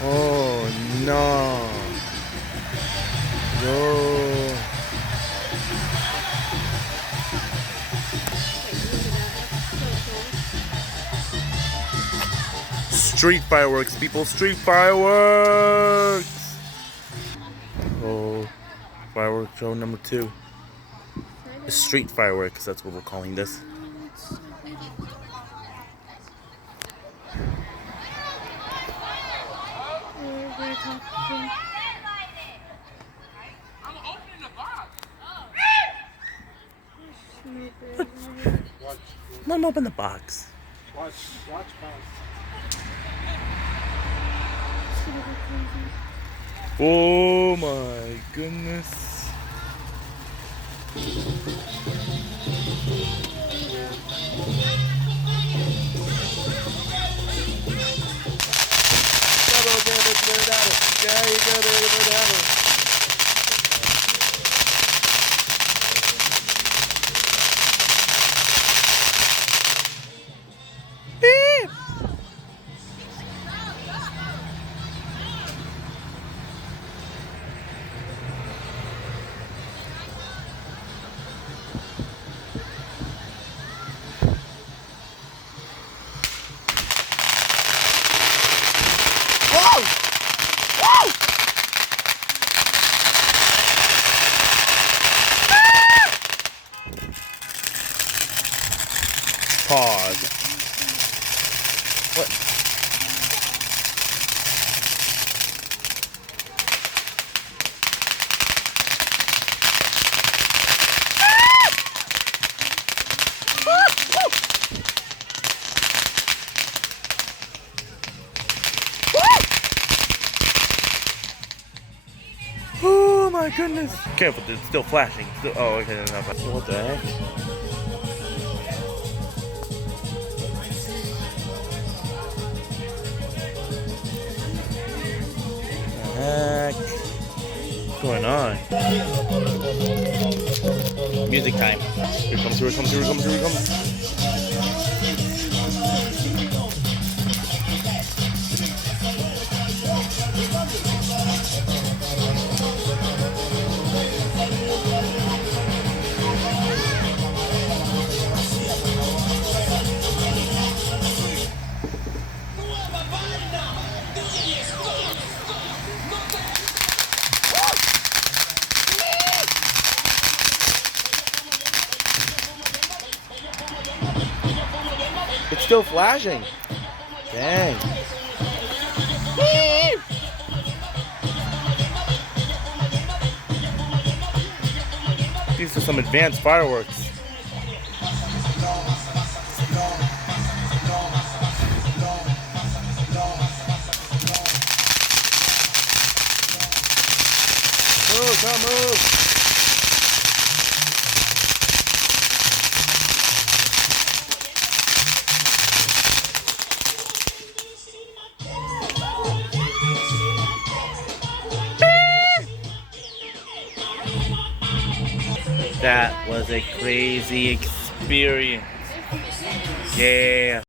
Oh no. Yo. Street fireworks, people, street fireworks! Oh, fireworks show number 2. Street fireworks, that's what we're calling this. Let him open the box. Watch Oh my goodness. Pause. What? Oh my goodness. Careful, it's still flashing. Oh, okay, no, what the heck? What's going on? Music time. Here it comes, here it comes, here it comes, here it comes. It's still flashing. Dang. These are some advanced fireworks. Move, come move. That was a crazy experience. Yeah.